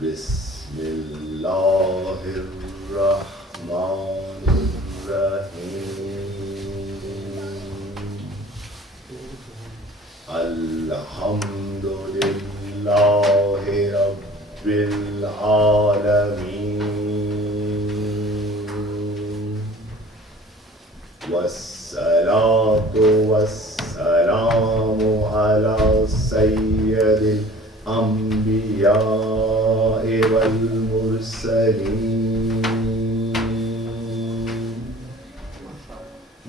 بسم اللہ الرحمن الرحیم الحمد للہ رب العالمین والصلاة والسلام علی سید الانبیاء والمرسلین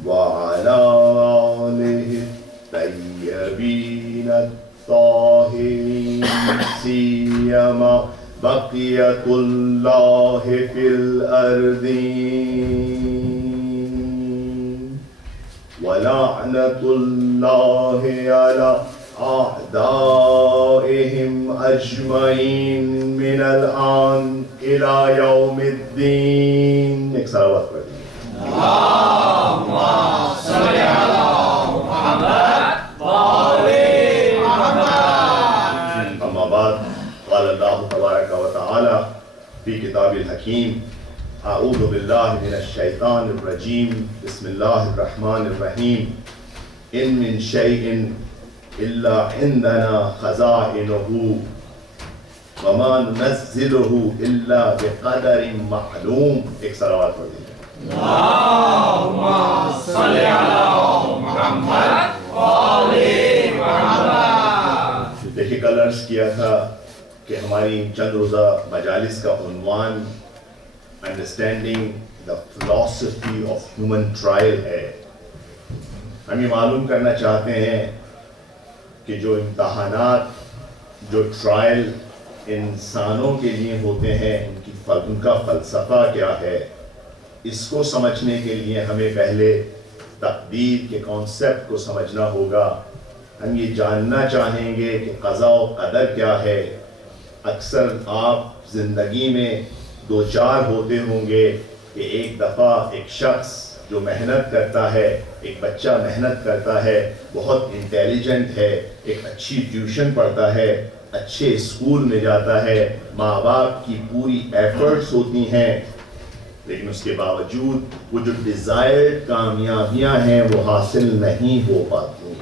وعلى آله الطیبین الطاہرین سیما بقیت اللہ فی الارضین ولعنۃ اللہ علی أعدائهم أجمعين من الآن إلى يوم الدين. ایک صلوات پڑھیں. اللهم صل على محمد وآل محمد. أما بعد قال الله تبارك وتعالى في كتاب الحكيم أعوذ بالله من الشيطان الرجيم بسم الله الرحمن الرحيم إن من شيء إلا عندنا خزائنه وما ننزله إلا بقدر معلوم. ایک صلوات پڑھ دیجیے. اللهم صل على محمد وآل محمد. دیکھیے کل عرض کیا تھا کہ ہماری چند روزہ مجالس کا عنوان understanding the philosophy of human trial ہے. ہم یہ معلوم کرنا چاہتے ہیں کہ جو امتحانات جو ٹرائل انسانوں کے لیے ہوتے ہیں ان کا فلسفہ کیا ہے. اس کو سمجھنے کے لیے ہمیں پہلے تقدیر کے کانسیپٹ کو سمجھنا ہوگا. ہم یہ جاننا چاہیں گے کہ قضاء و قدر کیا ہے. اکثر آپ زندگی میں دو چار ہوتے ہوں گے کہ ایک دفعہ ایک شخص جو محنت کرتا ہے, ایک بچہ محنت کرتا ہے, بہت انٹیلیجنٹ ہے, ایک اچھی ٹیوشن پڑھتا ہے, اچھے اسکول میں جاتا ہے, ماں باپ کی پوری ایفرٹس ہوتی ہیں, لیکن اس کے باوجود وہ جو ڈیزائرڈ کامیابیاں ہیں وہ حاصل نہیں ہو پاتی.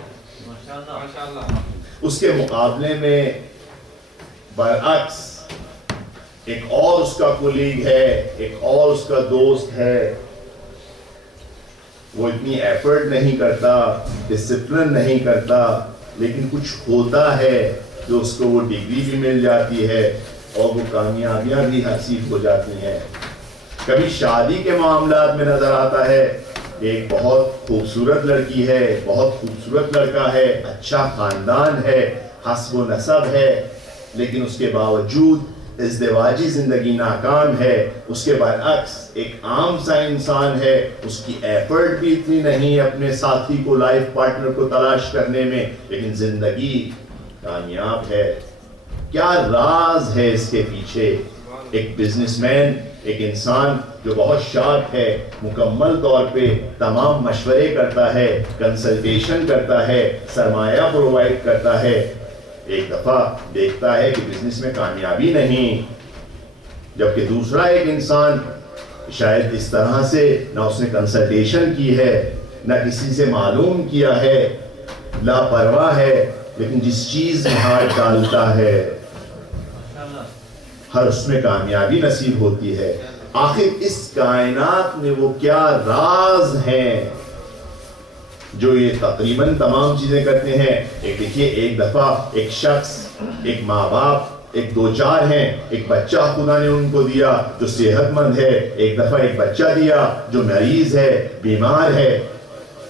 اس کے مقابلے میں برعکس ایک اور اس کا کولیگ ہے, ایک اور اس کا دوست ہے, وہ اتنی ایفرٹ نہیں کرتا, ڈسپلن نہیں کرتا, لیکن کچھ ہوتا ہے جو اس کو وہ ڈگری بھی مل جاتی ہے اور وہ کامیابیاں بھی حاصل ہو جاتی ہیں. کبھی شادی کے معاملات میں نظر آتا ہے ایک بہت خوبصورت لڑکی ہے, بہت خوبصورت لڑکا ہے, اچھا خاندان ہے, حسب و نسب ہے, لیکن اس کے باوجود ازدواجی زندگی ناکام ہے. اس کے برعکس ایک عام سا انسان ہے, اس کی ایفرٹ بھی اتنی نہیں اپنے ساتھی کو, لائف پارٹنر کو تلاش کرنے میں, لیکن زندگی کامیاب ہے. کیا راز ہے اس کے پیچھے؟ ایک بزنس مین, ایک انسان جو بہت شارپ ہے, مکمل طور پہ تمام مشورے کرتا ہے, کنسلٹیشن کرتا ہے, سرمایہ پرووائڈ کرتا ہے, ایک دفعہ دیکھتا ہے کہ بزنس میں کامیابی نہیں, جبکہ دوسرا ایک انسان شاید اس طرح سے نہ اس نے کنسلٹیشن کی ہے, نہ کسی سے معلوم کیا ہے, لاپرواہ ہے, لیکن جس چیز میں ہاتھ ڈالتا ہے ہر اس میں کامیابی نصیب ہوتی ہے. آخر اس کائنات میں وہ کیا راز ہیں جو یہ تقریباً تمام چیزیں کرتے ہیں؟ ایک دیکھیے, ایک دفعہ ایک شخص, ایک ماں باپ, ایک دو چار ہیں, ایک بچہ خدا نے ان کو دیا جو صحت مند ہے, ایک دفعہ ایک بچہ دیا جو مریض ہے, بیمار ہے.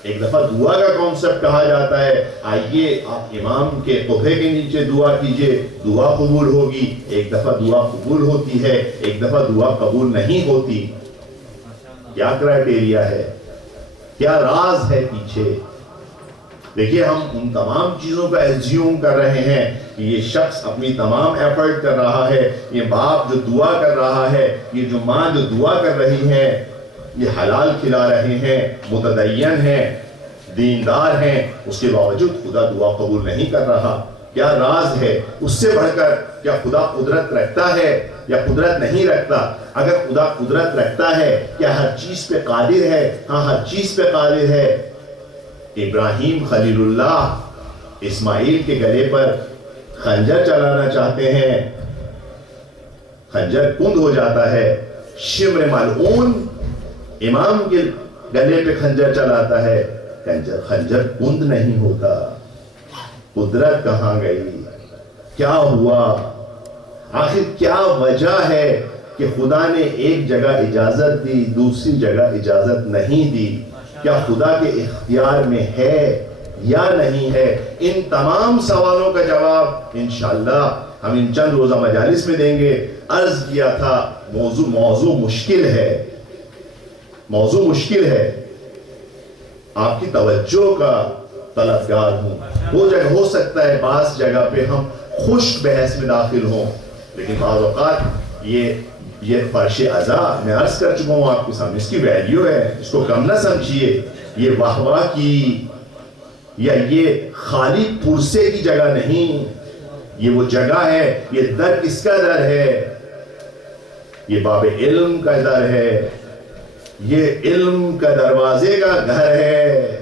ایک دفعہ دعا کا کانسیپٹ کہا جاتا ہے، آئیے آپ امام کے قبے کے نیچے دعا کیجئے، دعا قبول ہوگی۔ ایک دفعہ دعا قبول ہوتی ہے، ایک دفعہ دعا قبول نہیں ہوتی۔ کیا کرائٹیریا ہے، کیا راز ہے پیچھے؟ دیکھیے ہم ان تمام چیزوں کا ایزیوم کر رہے ہیں کہ یہ شخص اپنی تمام ایفرٹ کر رہا ہے، یہ باپ جو دعا کر رہا ہے، یہ جو ماں جو دعا کر رہی ہے، یہ حلال کھلا رہے ہیں، متدین ہیں، دیندار ہیں، اس کے باوجود خدا دعا قبول نہیں کر رہا۔ کیا راز ہے؟ اس سے بڑھ کر کیا خدا قدرت رکھتا ہے یا قدرت نہیں رکھتا؟ اگر خدا قدرت رکھتا ہے، کیا ہر چیز پہ قادر ہے؟ ہاں، ہر چیز پہ قادر ہے۔ ابراہیم خلیل اللہ اسماعیل کے گلے پر خنجر چلانا چاہتے ہیں، خنجر کند ہو جاتا ہے۔ شمر ملعون امام کے گلے پہ خنجر چلاتا ہے، خنجر کند نہیں ہوتا۔ قدرت کہاں گئی؟ کیا ہوا؟ آخر کیا وجہ ہے کہ خدا نے ایک جگہ اجازت دی، دوسری جگہ اجازت نہیں دی؟ کیا خدا کے اختیار میں ہے یا نہیں ہے؟ ان تمام سوالوں کا جواب انشاءاللہ ہم ان چند روزہ مجالس میں دیں گے۔ عرض کیا تھا موضوع مشکل ہے، موضوع مشکل ہے، آپ کی توجہ کا طلبگار ہوں۔ وہ جگہ ہو سکتا ہے بعض جگہ پہ ہم خشک بحث میں داخل ہوں، لیکن بعض اوقات یہ فرش عزا میں عرض کر چکا ہوں آپ کے سامنے، اس کی ویلیو ہے، اس کو کم نہ سمجھیے۔ یہ واہ واہ کی یا یہ خالی پرسے کی جگہ نہیں، یہ وہ جگہ ہے، یہ در کس کا در ہے؟ یہ باب علم کا در ہے، یہ علم کا دروازے کا گھر ہے۔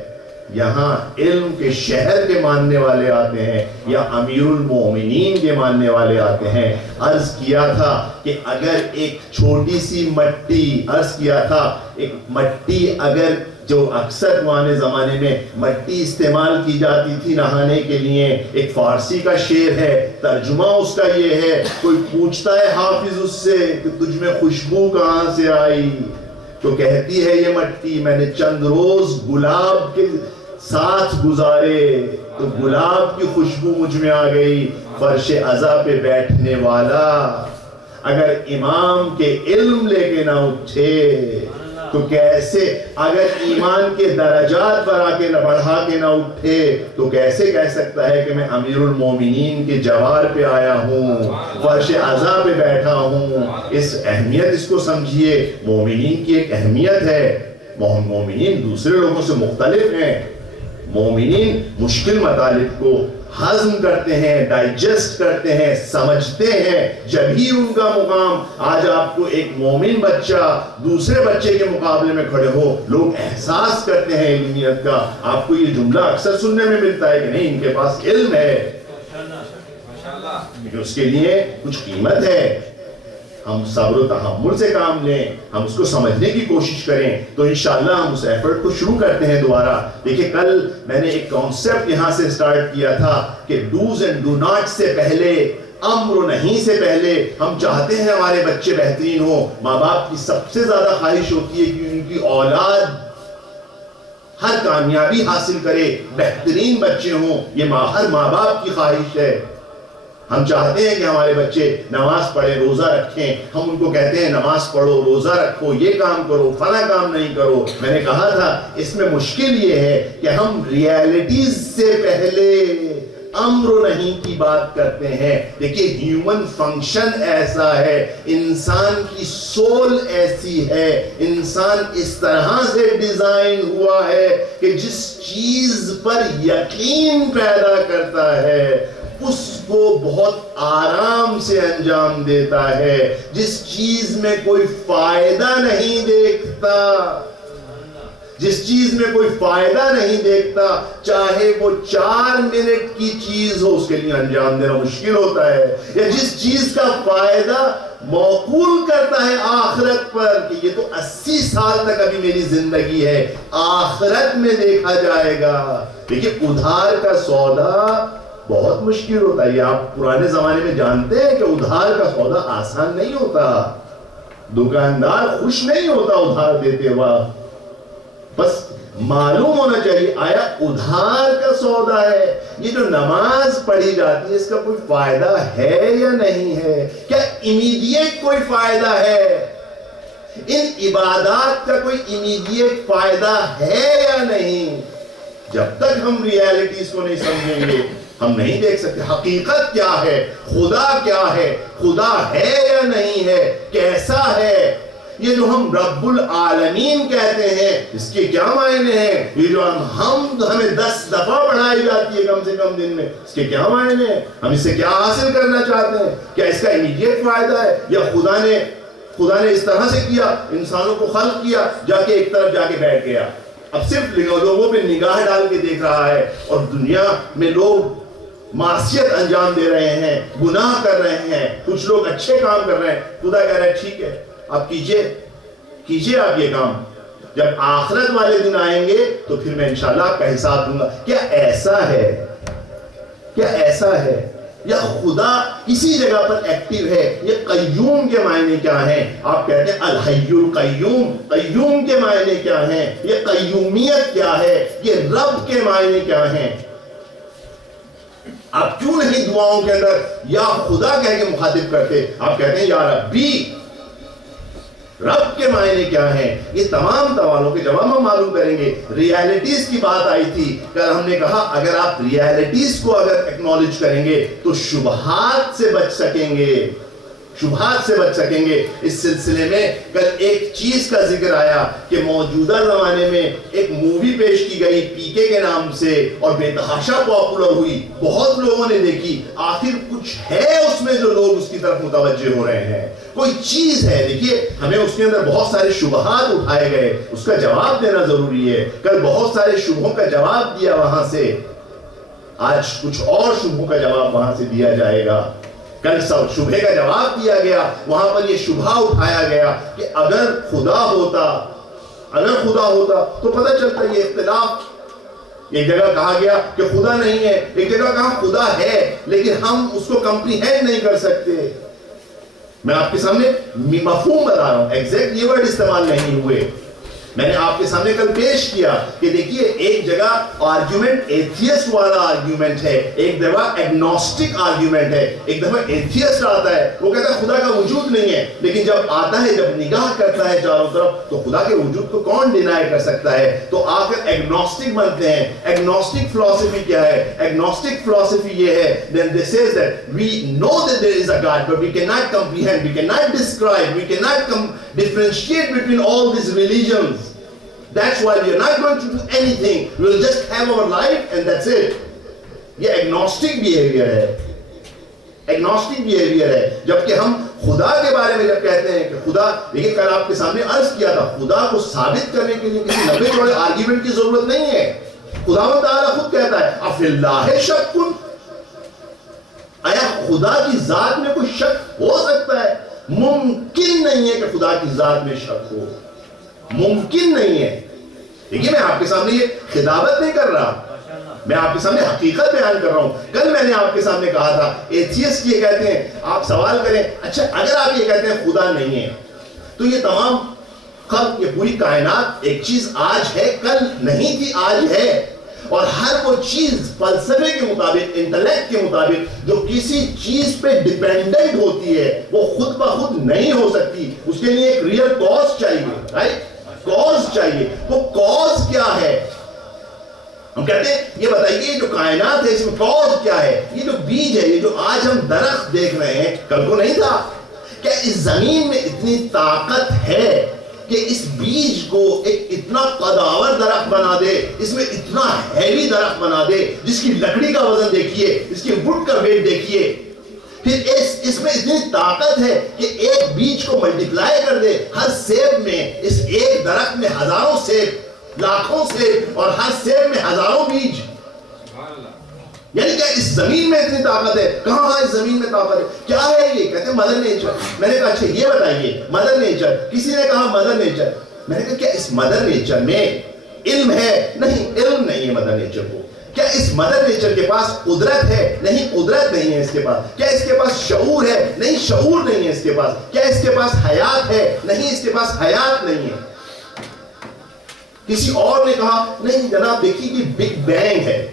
یہاں علم کے شہر کے ماننے والے آتے ہیں یا امیر المومنین کے ماننے والے آتے ہیں۔ عرض کیا تھا کہ اگر ایک چھوٹی سی مٹی، عرض کیا تھا ایک مٹی اگر جو اکثر پرانے زمانے میں مٹی استعمال کی جاتی تھی نہانے کے لیے، ایک فارسی کا شعر ہے، ترجمہ اس کا یہ ہے، کوئی پوچھتا ہے حافظ اس سے کہ تجھ میں خوشبو کہاں سے آئی، تو کہتی ہے یہ مٹی میں نے چند روز گلاب کے ساتھ گزارے تو گلاب کی خوشبو مجھ میں آ گئی۔ فرش عزا پہ بیٹھنے والا اگر امام کے علم لے کے نہ اٹھے تو کیسے، اگر ایمان کے درجات بڑھا کے نہ اٹھے تو کیسے کہہ سکتا ہے کہ میں امیر المومنین کے جوار پہ آیا ہوں، فرش عزا پہ بیٹھا ہوں؟ اس اہمیت اس کو سمجھیے۔ مومنین کی ایک اہمیت ہے، مومنین دوسرے لوگوں سے مختلف ہیں۔ مومنین مشکل مطالب کو ہضم کرتے ہیں، ڈائجسٹ کرتے ہیں، سمجھتے ہیں، جب ہی ان کا مقام۔ آج آپ کو ایک مومن بچہ دوسرے بچے کے مقابلے میں کھڑے ہو، لوگ احساس کرتے ہیں علمیت کا۔ آپ کو یہ جملہ اکثر سننے میں ملتا ہے کہ نہیں ان کے پاس علم ہے، لیکن اس کے لیے کچھ قیمت ہے۔ ہم صبر و تحمل سے کام لیں، ہم اس کو سمجھنے کی کوشش کریں تو انشاءاللہ ہم اس ایفرٹ کو شروع کرتے ہیں دوبارہ۔ دیکھیں کل میں نے ایک کانسیپٹ یہاں سے سٹارٹ کیا تھا کہ ڈوز اینڈ ڈو ناٹ سے پہلے، امر و نہیں سے پہلے ہم چاہتے ہیں ہمارے بچے بہترین ہوں۔ ماں باپ کی سب سے زیادہ خواہش ہوتی ہے کہ ان کی اولاد ہر کامیابی حاصل کرے، بہترین بچے ہوں، یہ ہر ماں باپ کی خواہش ہے۔ ہم چاہتے ہیں کہ ہمارے بچے نماز پڑھیں، روزہ رکھیں، ہم ان کو کہتے ہیں نماز پڑھو، روزہ رکھو، یہ کام کرو، فلاں کام نہیں کرو۔ میں نے کہا تھا اس میں مشکل یہ ہے کہ ہم ریالٹیز سے پہلے امر و نہیں کی بات کرتے ہیں۔ دیکھیے ہیومن فنکشن ایسا ہے، انسان کی سول ایسی ہے، انسان اس طرح سے ڈیزائن ہوا ہے کہ جس چیز پر یقین پیدا کرتا ہے اس کو بہت آرام سے انجام دیتا ہے، جس چیز میں کوئی فائدہ نہیں دیکھتا، جس چیز میں کوئی فائدہ نہیں دیکھتا، چاہے وہ 4 منٹ کی چیز ہو، اس کے لیے انجام دینا مشکل ہوتا ہے۔ یا جس چیز کا فائدہ موقول کرتا ہے آخرت پر کہ یہ تو 80 سال تک ابھی میری زندگی ہے، آخرت میں دیکھا جائے گا۔ دیکھیں ادھار کا سودا بہت مشکل ہوتا ہے، یہ آپ پرانے زمانے میں جانتے ہیں کہ ادھار کا سودا آسان نہیں ہوتا، دکاندار خوش نہیں ہوتا ادھار دیتے وقت۔ بس معلوم ہونا چاہیے آیا ادھار کا سودا ہے. یہ جو نماز پڑھی جاتی ہے اس کا کوئی فائدہ ہے یا نہیں ہے؟ کیا امیڈیٹ کوئی فائدہ ہے؟ ان عبادات کا کوئی امیڈیٹ فائدہ ہے یا نہیں؟ جب تک ہم ریالٹیز کو نہیں سمجھیں گے ہم نہیں دیکھ سکتے حقیقت کیا ہے، خدا کیا ہے، خدا ہے یا نہیں ہے، کیسا ہے. یہ جو ہم رب العالمین کہتے ہیں اس کے کیا معنی ہیں؟ یہ جو ہمیں 10 دفعہ پڑھائی جاتی ہے کم سے کم دن میں، اس کے کیا معنی ہیں؟ ہم اس سے کیا حاصل کرنا چاہتے ہیں؟ کیا اس کا امیڈیٹ فائدہ ہے، یا خدا نے اس طرح سے کیا، انسانوں کو خلق کیا، جا کے ایک طرف جا کے بیٹھ گیا، اب صرف لوگوں پہ نگاہ ڈال کے دیکھ رہا ہے، اور دنیا میں لوگ معصیت انجام دے رہے ہیں، گناہ کر رہے ہیں، کچھ لوگ اچھے کام کر رہے ہیں. خدا کہہ رہا ہے ٹھیک ہے آپ کیجئے آپ یہ کام، جب آخرت والے دن آئیں گے تو پھر میں انشاءاللہ آپ کا حساب دوں گا. کیا ایسا ہے یا خدا کسی جگہ پر ایکٹیو ہے؟ یہ قیوم کے معنی کیا ہیں؟ آپ کہتے ہیں الحی القیوم، قیوم کے معنی کیا ہیں؟ یہ قیومیت کیا ہے؟ یہ رب کے معنی کیا ہیں؟ آپ کیوں نہیں دعاؤں کے اندر یا خدا کہہ کے مخاطب کرتے؟ آپ کہتے ہیں یا ربی. رب کے معنی کیا ہیں؟ یہ تمام سوالوں کے جواب ہم معلوم کریں گے. ریالٹیز کی بات آئی تھی، کل ہم نے کہا اگر آپ ریالٹیز کو اگر ایکنالج کریں گے تو شبہات سے بچ سکیں گے، اس سلسلے میں کل ایک چیز کا ذکر آیا کہ موجودہ زمانے میں ایک مووی پیش کی گئی PK کے نام سے اور بے تحاشا پاپولر ہوئی، بہت لوگوں نے دیکھی. آخر کچھ ہے اس میں جو لوگ اس کی طرف متوجہ ہو رہے ہیں، کوئی چیز ہے. دیکھیے ہمیں اس کے اندر بہت سارے شبہات اٹھائے گئے، اس کا جواب دینا ضروری ہے. کل بہت سارے شبہوں کا جواب دیا وہاں سے، آج کچھ اور شبہوں کا جواب وہاں سے دیا جائے گا. کل شبہ کا جواب دیا گیا، وہاں پر یہ شبہ اٹھایا گیا کہ اگر خدا ہوتا تو پتہ چلتا یہ اختلاف. ایک جگہ کہا گیا کہ خدا نہیں ہے، ایک جگہ کہا خدا ہے لیکن ہم اس کو کمپریہینڈ نہیں کر سکتے. میں آپ کے سامنے مفہوم بتا رہا ہوں، ایگزیکٹ یہ ورڈ استعمال نہیں ہوئے. میں نے آپ کے سامنے کل پیش کیا کہ دیکھیے ایک جگہ آرگیومنٹ ایتھیسٹ والا آرگیومنٹ ہے، ایک دفعہ ایگنوسٹک آرگیومنٹ ہے. ایک دفعہ ایتھیسٹ آتا ہے، وہ کہتا ہے خدا کا وجود نہیں ہے، لیکن جب آتا ہے، جب نگاہ کرتا ہے چاروں طرف تو خدا کے وجود کو کون ڈینائی کر سکتا ہے؟ تو آ کر ایگنوسٹک بنتے ہیں. ایگنوسٹک فلسفی کیا ہے؟ ایگنوسٹک فلسفی یہ ہے then they says that we know that there is a God but we cannot comprehend, we cannot describe, we cannot differentiate between all these religions. That's why we are not going to do anything. We will just have our life and that's it. یہ agnostic behavior ہے. جبکہ ہم خدا کے بارے میں جب کہتے ہیں کہ خدا، لیکن کل آپ کے سامنے عرض کیا تھا خدا کو ثابت کرنے کے لیے کسی لمبے چوڑے آرگیومنٹ کی ضرورت نہیں ہے. خدا تعالیٰ خود کہتا ہے افی اللہ شک، آیا خدا کی ذات میں کوئی شک ہو سکتا ہے؟ ممکن نہیں ہے کہ خدا کی ذات میں شک ہو، ممکن نہیں ہے. دیکھیے میں آپ کے سامنے یہ خطابت نہیں کر رہا، میں آپ کے سامنے حقیقت بیان کر رہا ہوں. کل میں نے آپ کے سامنے کہا تھا ایتھیسٹ یہ کہتے ہیں، آپ سوال کریں اچھا اگر آپ یہ کہتے ہیں خدا نہیں ہے تو یہ تمام خلق، یہ پوری کائنات ایک چیز آج ہے، کل نہیں تھی، آج ہے. اور ہر وہ چیز فلسفے کے مطابق، انٹلیکٹ کے مطابق جو کسی چیز پہ ڈیپینڈنٹ ہوتی ہے وہ خود بخود نہیں ہو سکتی. اس کے لیے ایک ریئل کاز چاہیے، رائٹ؟ کاز چاہیے. وہ کاز کیا ہے؟ ہم کہتے ہیں یہ بتائیے جو کائنات ہے اس میں کاز کیا ہے؟ یہ جو بیج ہے، یہ جو آج ہم درخت دیکھ رہے ہیں کل کو نہیں تھا. کیا اس زمین میں اتنی طاقت ہے کہ اس بیج کو ایک اتنا قداور درخت بنا دے، اس میں اتنا ہیوی درخت بنا دے جس کی لکڑی کا وزن دیکھیے، اس کے وڈ کا ویٹ دیکھیے، پھر اس میں اتنی طاقت ہے کہ ایک بیج کو ملٹیپلائی کر دے، ہر سیب میں، اس ایک درخت میں ہزاروں سیب، لاکھوں سیب، اور ہر سیب میں ہزاروں بیج. یعنی کہ اس زمین میں اتنی طاقت ہے. کہاں اس زمین میں طاقت ہے؟ کیا ہے یہ؟ کہتے ہیں مدر نیچر. میں نے کہا اچھا یہ بتائیے مدر نیچر. کسی نے کہا مدر نیچر. میں نے کہا کیا اس مدر نیچر میں علم ہے؟ نہیں، علم نہیں ہے مدر نیچر کو. کیا اس مدر نیچر کے پاس قدرت ہے؟ نہیں، قدرت نہیں ہے اس کے پاس. کیا اس کے پاس شعور ہے؟ نہیں، شعور نہیں ہے اس کے پاس. کیا اس کے پاس حیات ہے؟ نہیں، اس کے پاس حیات نہیں ہے. کسی اور نے کہا نہیں جناب دیکھیے یہ بگ بینگ ہے.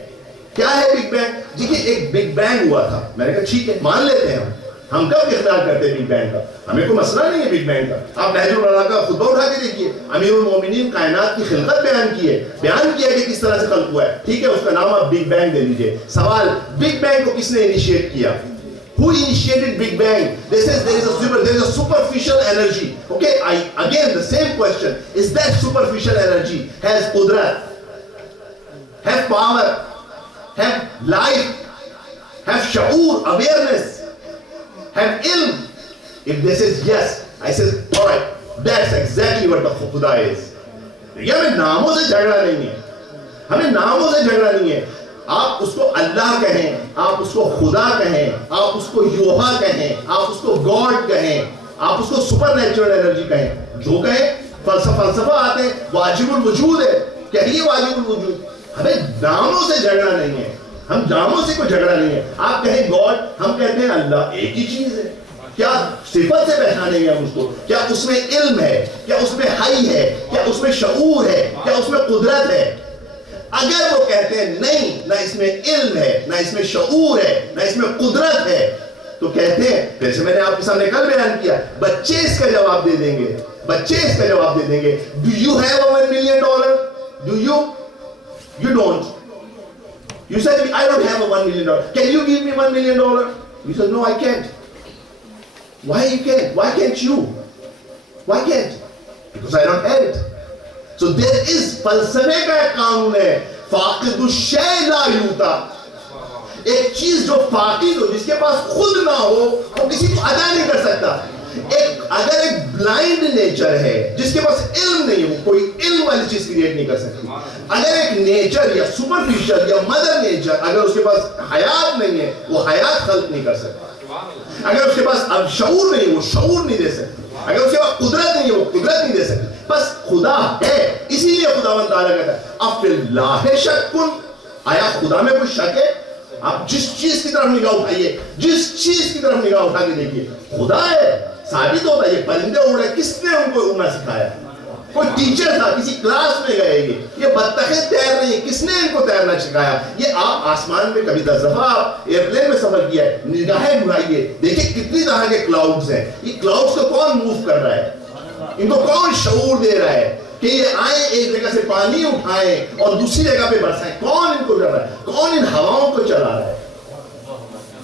کیا ہے بگ بینگ؟ دیکھیے ایک بگ بینگ ہوا تھا. میں نے کہا ٹھیک ہے مان لیتے ہیں ہم کب اختیار کرتے ہیں بگ بینگ کا؟ ہمیں کوئی مسئلہ نہیں ہے بگ بینگ کا. آپ نہج البلاغہ کا خطبہ اٹھا کے دیکھیے, امیر المومنین کائنات کی خلقت بیان کیا کہ کس طرح سے خلق ہوا ہے. ٹھیک ہے اس کا نام آپ بگ بینگ دے لیجئے. سوال, بگ بینگ کو کس نے انیشیٹ کیا؟ Who initiated Big Bang? They says there is a superficial energy. Okay, again the same question. Is that superficial energy has qudrat, have power, have life, have shu'ur, awareness, have ilm? If they says yes, I says alright, that's exactly what the Khuda is. یہ ہمیں ناموں سے جھگڑا نہیں ہے, ہمیں ناموں سے جھگڑا نہیں ہے. آپ اس کو اللہ کہیں, آپ اس کو خدا کہیں, آپ اس کو یوہا کہیں, آپ اس کو گاڈ کہیں, آپ اس کو سپر نیچرل انرجی کہیں, جو کہیں. فلسفہ آتے ہیں, واجب الوجود ہے, کہیے واجب الوجود. ہمیں ناموں سے جھگڑا نہیں ہے, ہم ناموں سے کوئی جھگڑا نہیں ہے. آپ کہیں گاڈ, ہم کہتے ہیں اللہ, ایک ہی چیز ہے. کیا صفت سے پہچانیں گے ہم اس کو؟ کیا اس میں علم ہے, کیا اس میں حی ہے, کیا اس میں شعور ہے, کیا اس میں قدرت ہے؟ اگر وہ کہتے ہیں نہیں, نہ اس میں علم ہے, نہ اس میں شعور ہے, نہ اس میں قدرت ہے, تو کہتے ہیں, جیسے میں نے آپ کے سامنے کل بیان کیا, بچے اس کا جواب دے دیں گے, بچے اس کا جواب دے دیں گے. Do you have a $1 million? Do you? You don't. You said I don't have a $1 million. Can you give me $1 million? You said no, I can't. Why you can't? Why can't you? Why can't? Because I don't have it. So there is فلسفے کا ایک قانون ہے, فاقد الشیء لا یوتا. ایک چیز جو فاقد ہو, جس کے پاس خود نہ ہو, وہ کسی کو ادا نہیں کر سکتا. اگر ایک بلائنڈ نیچر ہے جس کے پاس علم نہیں ہے, وہ کوئی علم والی چیز کریٹ نہیں کر سکتی. اگر ایک نیچر یا سپرفیشل یا مدر نیچر, اگر اس کے پاس حیات نہیں ہے, وہ حیات خلق نہیں کر سکتا. اگر اس کے پاس اب شعور نہیں ہے, وہ شعور نہیں دے سکتی. اگر اس کے پاس قدرت نہیں ہے, وہ قدرت نہیں دے سکتی. بس خدا ہے, اسی لیے خداوند تعالیٰ کہتا ہے افی اللہ شک کن. آیا خدا میں کوئی شک ہے؟ آپ جس چیز کی طرف نگاہ اٹھائیے, جس چیز کی طرف نگاہ اٹھا کے دیکھیے, خدا ہے. ثابت ہوتا ہے یہ پرندے اڑ رہے, کس نے ان کو اڑنا سکھایا؟ کوئی ٹیچر تھا, کسی کلاس میں گئے, یہ بطخیں تیر رہی ہیں, کس نے ان کو تیرنا سکھایا؟ یہ آپ آسمان میں کبھی 10 دفعہ آپ ایئرپلین میں سفر کیا ہے, نگاہیں اڑائیے, دیکھیں کتنی طرح کے کلاؤڈز ہیں. یہ کلاؤڈز کو کون موو کر رہا ہے؟ ان کو کون شعور دے رہا ہے کہ یہ آئیں ایک جگہ سے پانی اٹھائیں اور دوسری جگہ پہ برسائیں؟ کون ان کو کر رہا ہے؟ کون ان ہواؤں کو چلا رہا ہے؟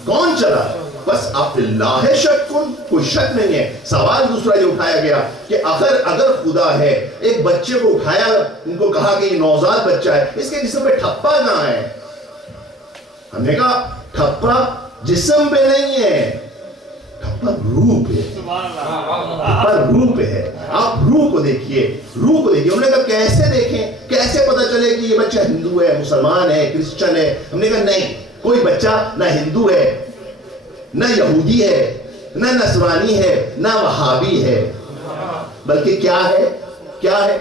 کون چلا رہا ہے؟ بس آپ اللہ شک کن, کوئی شک نہیں ہے. سوال دوسرا یہ اٹھایا گیا کہ اگر خدا ہے, ایک بچے کو اٹھایا, ان کو کہا کہ یہ نوزاد بچہ ہے, اس کے جسم پہ ٹھپا کہاں ہے؟ ہم نے کہا ٹھپا جسم پہ نہیں ہے, ٹھپا روح پہ ہے. ٹھپا روح پہ ہے. آپ روح کو دیکھیے, روح کو دیکھیے. ہم نے کہا کیسے دیکھیں, کیسے پتا چلے کہ یہ بچہ ہندو ہے, مسلمان ہے, کرسچن ہے؟ ہم نے کہا نہیں, کوئی بچہ نہ ہندو ہے, نہ یہودی ہے, نہ نصرانی ہے, نہ وہابی ہے, بلکہ کیا ہے؟ کیا ہے؟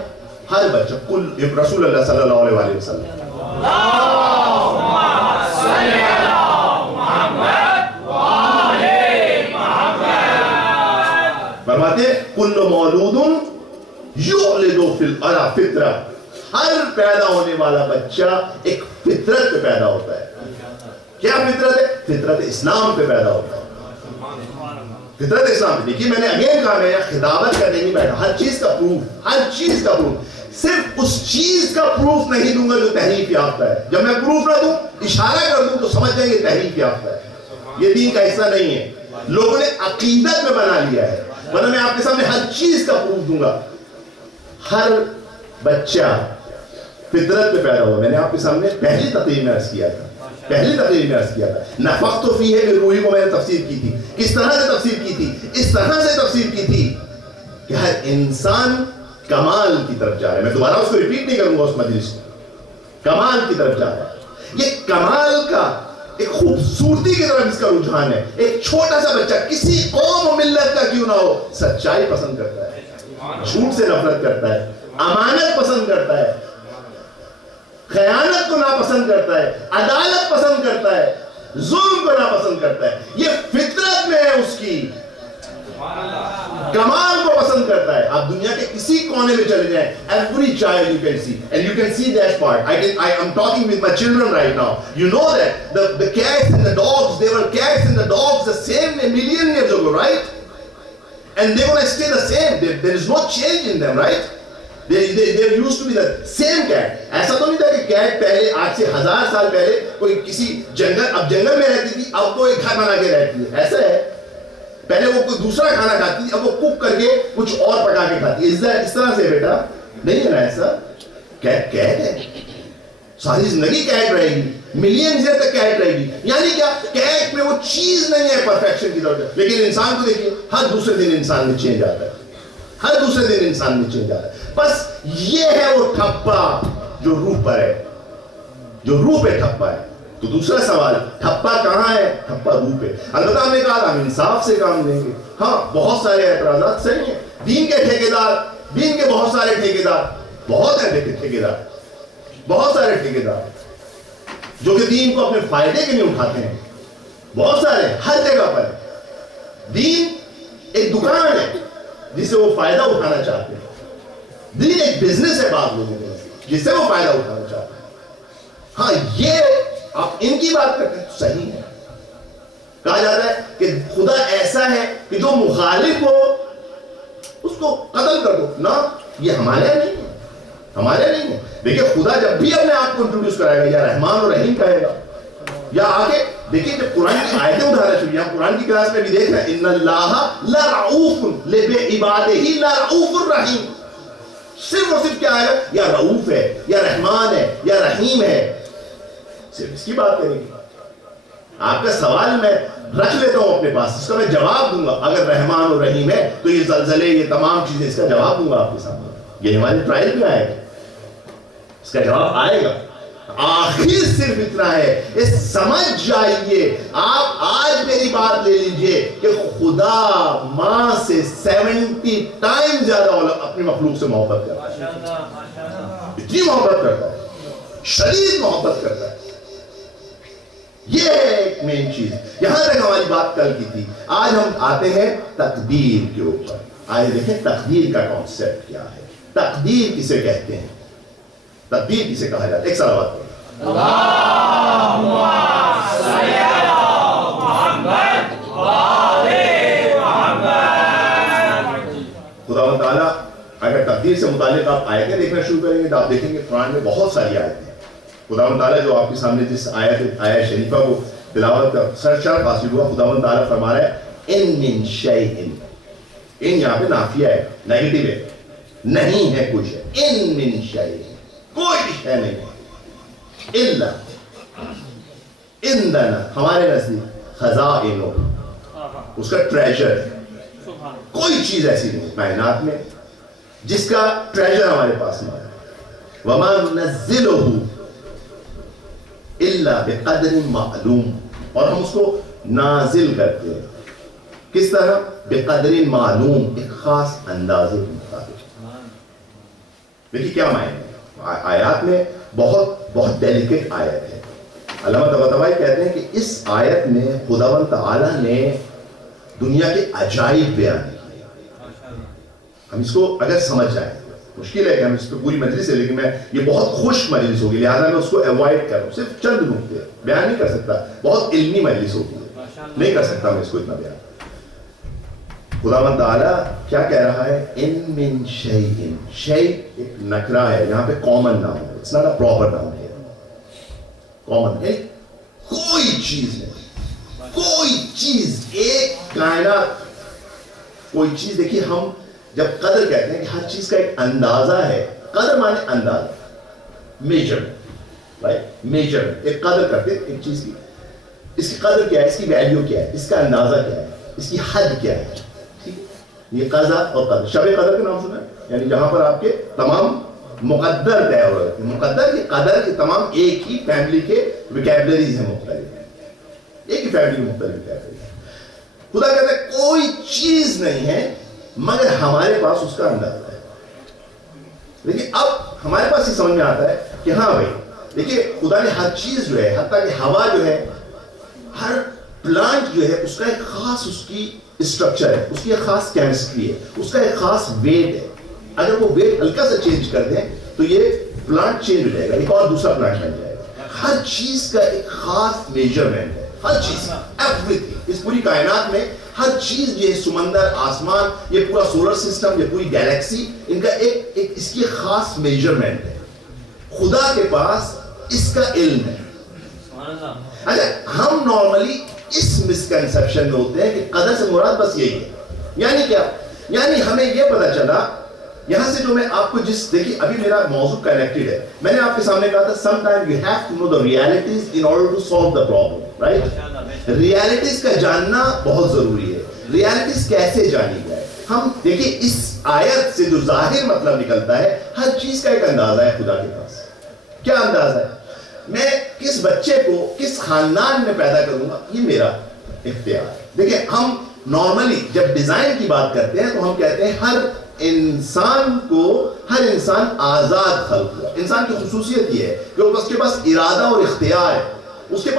ہر بچہ کل رسول اللہ صلی اللہ علیہ وسلم فرماتے ہیں کل مولود یولد فی الفطرہ, ہر پیدا ہونے والا بچہ ایک فطرت پہ پیدا ہوتا ہے. کیا فطرت ہے؟ فطرت اسلام پہ پیدا ہوتا ہے. فطرت اسلام پہ. دیکھیے میں نے اگین کہا, میں خطابت کرنے نہیں بیٹھا, ہر چیز کا پروف, ہر چیز کا پروف. صرف اس چیز کا پروف نہیں دوں گا جو تحریف یافتہ ہے. جب میں پروف نہ دوں, اشارہ کر دوں, تو سمجھ جائیں گے تحریف یافتہ ہے, یہ دین کا حصہ نہیں ہے. لوگوں نے عقیدت میں بنا لیا ہے, ورنہ میں آپ کے سامنے ہر چیز کا پروف دوں گا. ہر بچہ فطرت پہ پیدا ہوا. میں نے آپ کے سامنے پہلی تقریر میں عرض کیا تھا, نفخت فیہ من روحی کو میں نے تفسیر کی تھی. کس طرح سے تفسیر کی تھی؟ اس طرح سے تفسیر کی تھی کہ ہر انسان کمال کی طرف جا رہا ہے. میں دوبارہ اس کو ریپیٹ نہیں کروں گا اس مجلس میں. کمال کی طرف جا رہا ہے. یہ کمال کا ایک خوبصورتی کی طرف اس کا رجحان ہے. ایک چھوٹا سا بچہ کسی قوم و ملت کا کیوں نہ ہو, سچائی پسند کرتا ہے, جھوٹ سے نفرت کرتا ہے, امانت پسند کرتا ہے, خیانت کو ناپسند کرتا ہے, عدالت پسند کرتا ہے, ظلم کو ناپسند کرتا ہے. یہ فطرت میں ہے اس کی. کمال کو پسند کرتا ہے. آپ دنیا کے کسی کونے میں چلے جائیں, every child you can see, and you can see that part. I am talking with my children right now. You know that the cats and the dogs, they were cats and the dogs the same a million years ago, right? And they're gonna stay the same. There is no change in them, right? They used to be the same cat. ایسا تو نہیں تھا کہ Kate پہلے آج سے 1000 سال پہلے کوئی کسی جنگل, اب جنگل میں رہتی تھی, اب وہ ایک گھر بنا کے رہتی ہے. ایسا ہے, پہلے وہ کوئی دوسرا کھانا کھاتی تھی, اب وہ کوک کر کے کچھ اور پکا کے کھاتی ہے. اس طرح سے بیٹا نہیں ہے نا ایسا. کیٹ کیٹ ہے, ساری زندگی کیٹ رہے گی, ملین ایئر تک کیٹ رہے گی. یعنی کیا, کیٹ میں وہ چیز نہیں ہے پرفیکشن کی طرف. لیکن انسان کو دیکھیے, ہر دوسرے دن انسان میں چینج آتا ہے, ہر دوسرے دن انسان میں چینج آتا ہے. بس یہ ہے وہ ٹھپا جو روح پر ہے, جو روح پہ ٹھپا ہے. تو دوسرا سوال, ٹھپا کہاں ہے؟ ٹھپا روح پہ. البتہ ہم نے کہا ہم انصاف سے کام لیں گے. ہاں بہت سارے اعتراضات صحیح ہیں. دین کے ٹھیکیدار, دین کے بہت سارے ٹھیکیدار, بہت ہیں ٹھیکیدار, بہت سارے ٹھیکیدار جو کہ دین کو اپنے فائدے کے لیے اٹھاتے ہیں. بہت سارے, ہر جگہ پر. دین ایک دکان ہے جس سے وہ فائدہ اٹھانا چاہتے ہیں. دین ایک بزنس ہے بعض لوگوں کے جس سے وہ فائدہ اٹھانا چاہتے ہیں. ہاں یہ آپ ان کی بات کرتے ہیں صحیح ہے. کہا جاتا ہے کہ خدا ایسا ہے کہ جو مخالف ہو اس کو قتل کر دو. نہ, یہ ہمارے نہیں ہے, ہمارے نہیں ہے. دیکھیں خدا جب بھی اپنے آپ کو انٹروڈیوس کرائے گا یا رحمان و رحیم کہے گا, یا آگے دیکھیں جب قرآن کی آیتیں اٹھانا شروع, ہم قرآن کی کلاس میں بھی دیکھ رہے ہیں, ان اللہ لرؤوف بعبادہ لرؤوف الرحیم. صرف اور صرف کیا آئے گا, یا رؤوف ہے, یا رحمان ہے, یا رحیم ہے. صرف اس کی بات کریں گے. آپ کا سوال میں رکھ لیتا ہوں اپنے پاس, اس کا میں جواب دوں گا. اگر رحمان اور رحیم ہے تو یہ زلزلے, یہ تمام چیزیں, اس کا جواب دوں گا آپ کے سامنے. یہ ہماری ٹرائل میں آئے گا, اس کا جواب آئے گا. آخر صرف اتنا ہے, یہ سمجھ جائیے. آپ آج میری بات لے لیجئے کہ خدا ماں سے 70 ٹائم زیادہ اپنی مخلوق سے محبت کرتا ہے. اتنی محبت کرتا ہے, شدید محبت کرتا ہے. یہ ہے ایک مین چیز. یہاں تک ہماری بات کل کی تھی. آج ہم آتے ہیں تقدیر کے اوپر. آئے دیکھیں تقدیر کا کانسیپٹ کیا ہے, تقدیر کسے کہتے ہیں, تقدیر کسے کہا جاتا ہے. ایک سوال کریں. اللہم صلی علی محمد و آل محمد. خدا تعالیٰ اگر تقدیر سے متعلق آپ آیتیں دیکھنا شروع کریں گے تو آپ دیکھیں گے قرآن میں بہت ساری آیتیں ہیں. خدا تعالیٰ جو آپ کے سامنے جس آیت شریفہ کو تلاوت کا شرف حاصل ہوا, خدا تعالیٰ فرما رہا ہے ان من شیء. ان یہاں پہ نافیہ ہے, نیگیٹو ہے, نہیں ہے کچھ ہے. ان من شیء, کوئی شے نہیں ہے. الا عندنا, ہمارے نزدیک, خزائن, اس کا ٹریجر. کوئی چیز ایسی نہیں کائنات میں جس کا ٹریجر ہمارے پاس نہیں ہے. وما ننزلہ الا بقدر معلوم, اور ہم اس کو نازل کرتے ہیں کس طرح؟ بقدر معلوم, ایک خاص اندازے کے مطابق. دیکھیے کیا معنی ہے آیات میں, بہت بہت ڈیلیکیٹ آیت ہے. علامہ طباطبائی کہتے ہیں کہ اس آیت میں خداوند تعالیٰ نے دنیا کے عجائب بیان کیے. ہم اس کو اگر سمجھ جائیں, مشکل ہے کہ ہم اس پہ پوری مجلس ہے, لیکن میں یہ بہت خشک مجلس ہوگی, لہٰذا میں اس کو اوائڈ کر رہا ہوں. صرف چند نقطے بیان نہیں کر سکتا, بہت علمی مجلس ہوگی, نہیں کر سکتا میں اس کو اتنا بیان. خداوند تعالیٰ کیا کہہ رہا ہے؟ ان من شیء. شیء ایک نکرہ ہے, یہاں پہ کامن ناؤن ہے, it's not a proper noun ہے. کامن ہے, کوئی چیز نہیں, کوئی چیز, ایک کائنات, کوئی چیز. دیکھیے ہم جب قدر کہتے ہیں کہ ہر چیز کا ایک اندازہ ہے. قدر مانے اندازہ, میجرمنٹ, رائٹ, میجرمنٹ. ایک قدر کرتے ہیں ایک چیز کی, اس کی قدر کیا ہے, اس کی ویلیو کیا ہے, اس کا اندازہ کیا ہے, اس کی حد کیا ہے. یہ قضا اور قدر. شب قدر کا نام سنا ہے, یعنی جہاں پر آپ کے تمام مقدر طے ہو رہے ہیں. مقدر کی قدر کے تمام ایک ہی فیملی کے ویکیبلریز ہیں مختلف, ایک ہی فیملی کے مختلف ویکیبلریز. خدا کہتا ہے کوئی چیز نہیں ہے مگر ہمارے پاس اس کا اندازہ ہے. لیکن اب ہمارے پاس یہ سمجھ میں آتا ہے کہ ہاں بھائی دیکھیے خدا نے ہر چیز جو ہے, حتیٰ کہ ہوا جو ہے, ہر پلانٹ جو ہے, اس کا ایک خاص اس کی اسٹرکچر ہے, اس کی ایک خاص کیمسٹری ہے, اس کا ایک خاص ویٹ ہے. اگر وہ ویٹ ہلکا سا چینج کر دیں تو یہ پلانٹ چینج ہو جائے گا, ایک اور دوسرا پلانٹ بن جائے گا. ہر چیز کا ایک خاص میجرمنٹ ہے, ہر چیز, ایوری تھنگ, اس پوری کائنات میں ہر چیز, یہ سمندر, آسمان, یہ پورا سولر سسٹم, یہ پوری گیلیکسی, ان کا ایک اس کی خاص میجرمنٹ ہے. خدا کے پاس اس کا علم ہے. اچھا, ہم نارملی اس مسکنسپشن میں ہوتے ہیں کہ قدر سے مراد بس یہی ہے. یعنی کیا؟ یعنی ہمیں یہ پتا چلا یہاں سے جو میں آپ کو دیکھیے ابھی میرا موضوع کنیکٹڈ ہے. میں نے آپ کے سامنے کہا تھا sometime you have to know the realities in order to solve the problem, right? Realities کا جاننا بہت ضروری ہے. ریالٹیز کیسے جانی جائے؟ ہم دیکھیے اس آیت سے جو ظاہر مطلب نکلتا ہے, ہر چیز کا ایک اندازہ ہے خدا کے پاس. کیا اندازہ ہے؟ میں کس بچے کو کس خاندان میں پیدا کروں گا, یہ میرا اختیار. دیکھیں, ہم نارملی جب ڈیزائن کی بات کرتے ہیں تو ہم کہتے ہیں ہر انسان آزاد خلق ہوا. انسان کی خصوصیت یہ ہے کہ اس کے پاس ارادہ اور اختیار ہے. اس کے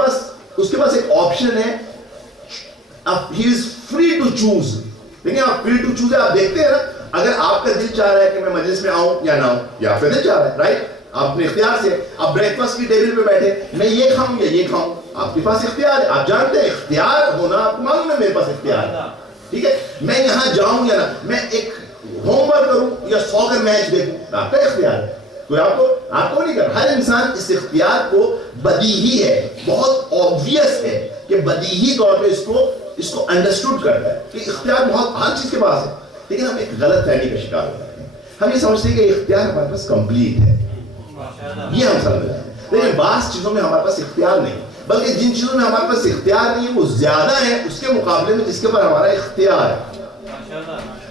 پاس ایک آپشن ہے, he is free to choose. دیکھیں, آپ free to choose ہے. آپ دیکھتے ہیں نا, اگر آپ کا دل چاہ رہا ہے کہ میں مجلس میں آؤں یا نہ آؤں, یا آپ کا دل چاہ رہا ہے, رائٹ, آپ اپنے اختیار سے, آپ بریک فاسٹ کی ٹیبل پہ بیٹھے, میں یہ کھاؤں یا یہ کھاؤں, آپ کے پاس اختیار ہے. آپ جانتے ہیں اختیار ہونا, آپ کو معلوم ہے میرے پاس اختیار ہے. ٹھیک ہے, میں یہاں جاؤں یا نہ, میں ایک ہوم ورک کروں یا سوکر میچ دیکھوں, آپ کا اختیار ہے. کوئی آپ کو نہیں کر. ہر انسان اس اختیار کو بدیہی ہے, بہت obvious ہے کہ بدیہی طور پہ اس کو انڈرسٹوڈ کرتا ہے کہ اختیار بہت ہر چیز کے پاس ہے. لیکن ہم ایک غلط فہمی کا شکار ہو جاتے ہیں. ہم یہ سمجھتے ہیں کہ اختیار ہمارے پاس کمپلیٹ ہے, یہ ہم سمجھ رہے ہیں. لیکن بعض چیزوں میں ہمارے پاس اختیار نہیں, بلکہ جن چیزوں میں ہمارے پاس اختیار نہیں ہے وہ زیادہ ہے اس کے مقابلے میں جس کے اوپر ہمارا اختیار ہے.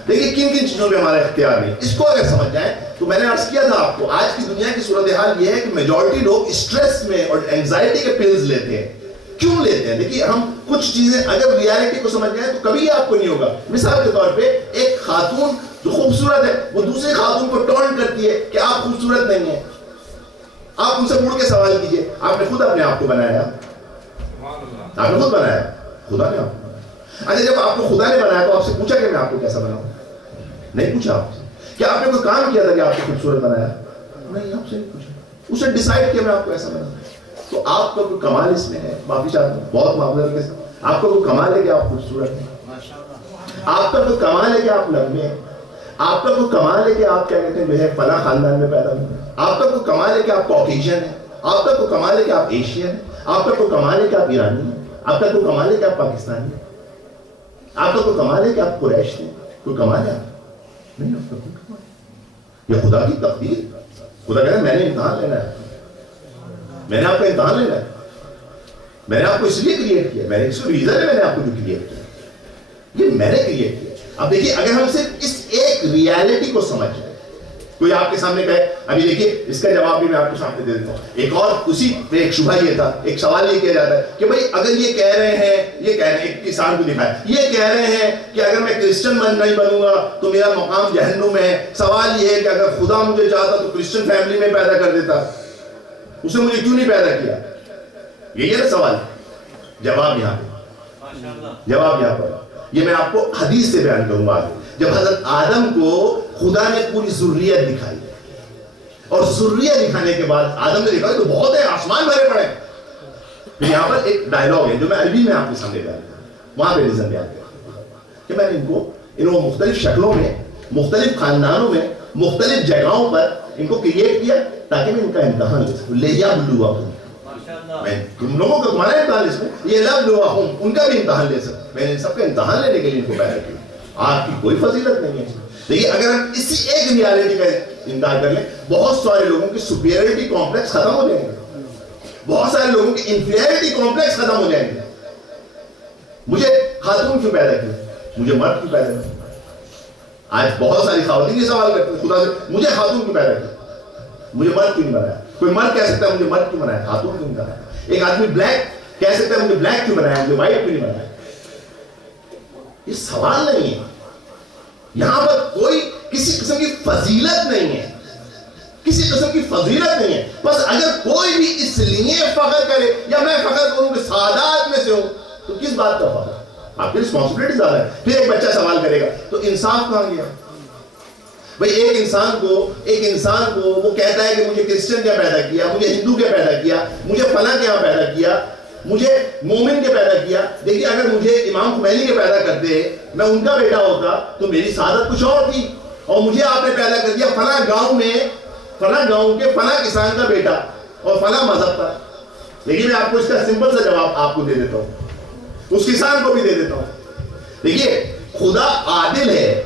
دیکھیں کن چیزوں میں ہمارا اختیار نہیں. اس کو اگر سمجھ جائیں تو میں نے عرض کیا تھا آپ کو, آج کی دنیا کی صورتحال یہ ہے کہ میجورٹی لوگ اسٹریس میں اور اینگزائٹی کے پلز لیتے ہیں. کیوں لیتے ہیں؟ دیکھیے, ہم کچھ چیزیں اگر ریالٹی کو سمجھ جائیں تو کبھی آپ کو نہیں ہوگا. مثال کے طور پہ ایک خاتون جو خوبصورت ہے وہ دوسری خاتون کو ٹونٹ کرتی ہے کہ آپ خوبصورت نہیں ہیں. آپ ان سے مڑ کے سوال کیجئے, آپ نے خود اپنے آپ کو بنایا, آپ نے خود بنایا, خدا نے آپ کو بنایا. اچھا, جب آپ کو خدا نے بنایا تو آپ سے پوچھا کہ میں آپ کو کیسا بناؤں؟ نہیں پوچھا آپ سے. کیا آپ نے کوئی کام کیا تھا کہ آپ کو خوبصورت بنایا؟ نہیں, آپ سے نہیں پوچھا. اسے ڈیسائیڈ کیا میں آپ کو ایسا بناؤں. تو آپ کا کوئی کمال اس میں ہے, معافی چاہتا ہوں بہت معاملے کے ساتھ, آپ کا کوئی کمال ہے کہ آپ خوبصورت ہیں, آپ کا کوئی کمال ہے کہ آپ لمبے ہیں, آپ کا کوئی کمال ہے کہ آپ کیا کہتے ہیں جو ہے فلاں خاندان میں پیدا ہوئے, آپ کا کوئی کمال ہے کہ آپ کوکیشین ہیں, آپ کا کوئی کمال ہے کہ آپ ایشین ہیں, آپ کا کوئی کمال ہے کہ آپ ایرانی ہیں, آپ کا کوئی کمال ہے کہ آپ پاکستانی ہیں, آپ کا کوئی کمال ہے کہ آپ قریش ہیں. کوئی کمال ہے آپ نہیں, آپ کا کوئی کمال. یہ خدا کی تقدیر. خدا کہتا ہے میں نے امتحان لینا ہے, میں نے آپ کا امتحان لینا ہے, میں نے آپ کو اس لیے کریٹ کیا, میں نے اس کو ریزن ہے میں نے آپ کو جو کریٹ کیا, یہ میں نے کریٹ کیا. اب دیکھیے, اگر ہم صرف اس ایک ریالٹی کو سمجھ جائیں, کوئی آپ کے سامنے کہے, ابھی دیکھیے اس کا جواب بھی میں آپ کو سامنے دے دیتا ہوں. ایک اور اسی پہ ایک شبہ یہ تھا, ایک سوال یہ کیا جاتا ہے کہ بھائی اگر یہ کہہ رہے ہیں, ایک کسان کو دکھایا, یہ کہہ رہے ہیں کہ اگر میں کرسچن نہیں بنوں گا تو میرا مقام جہنم ہے. سوال یہ ہے کہ اگر خدا مجھے چاہتا تو کرسچن فیملی میں پیدا کر دیتا, اسے مجھے کیوں نہیں پیدا کیا؟ یہی ہے نا سوال. جواب یہاں پر یہ میں آپ کو حدیث سے بیان کروں گا. جب حضرت آدم کو خدا نے پوری ذریت دکھائی, اور ذریت دکھانے کے بعد آدم نے دیکھا تو بہت ہے, آسمان بھرے پڑے. پھر یہاں پر ایک ڈائلاگ ہے جو میں عربی میں آپ کے سامنے بیان کروں, وہاں پہ ریزن بیان کروں کہ میں نے ان کو مختلف شکلوں میں, مختلف خاندانوں میں, مختلف جگہوں پر ان کو کریٹ کیا تاکہ میں ان کا امتحان لے سکوں. لیبلوکم, میں تم لوگوں کا تمہارا امتحان اس میں, یہ لیبلوکم ان کا بھی امتحان لے سکوں. میں نے سب کا امتحان لینے کے لیے ان کو پیدا کیا. آپ کی کوئی فضیلت نہیں ہے. دیکھیے, اگر ہم اسی ایک ریالٹی کا انکار کر لیں, بہت سارے لوگوں کی سپیریورٹی کمپلیکس ختم ہو جائیں گے, بہت سارے لوگوں کی انفیریورٹی کمپلیکس ختم ہو جائیں گے. مجھے خاتون کیوں پیدا کی, مجھے مرد کیوں پیدا کی؟ آج بہت ساری خواتین یہ سوال کرتے ہیں خدا سے, مجھے خاتون کیوں پیدا کی, مجھے مرد کیوں نہیں بنایا؟ کوئی مرد کہہ سکتا ہے مجھے مرد کیوں بنایا, خاتون کیوں نہیں بنایا. ایک آدمی بلیک کہہ سکتا ہے مجھے بلیک کیوں بنایا, مجھے وائٹ کیوں نہیں بنایا. یہ سوال نہیں ہے. یہاں پر کوئی کسی قسم کی فضیلت نہیں ہے, کسی قسم کی فضیلت نہیں ہے. بس اگر کوئی بھی اس لیے فخر کرے, یا میں فخر کروں کہ سادات میں سے ہوں, تو کس بات کا فخر؟ آپ کی رسپانسبلٹی زیادہ ہے. پھر ایک بچہ سوال کرے گا تو انصاف کہاں گیا؟ بھئی ایک انسان کو وہ کہتا ہے کہ مجھے کرسچن کیا پیدا کیا, مجھے ہندو کیا پیدا کیا, مجھے فلاں کیا پیدا کیا, مجھے مومن کے پیدا کیا. دیکھیے اگر مجھے امام خمینی کے پیدا کرتے, میں ان کا بیٹا ہوتا تو میری سعادت کچھ اور تھی, اور مجھے آپ نے پیدا کر دیا فلاں گاؤں میں, فلاں گاؤں کے فلاں کسان کا بیٹا اور فلاں مذہب کا. لیکن میں آپ کو اس کا سمپل سا جواب آپ کو دے دیتا ہوں, اس کسان کو بھی دے دیتا ہوں. دیکھیے خدا عادل ہے,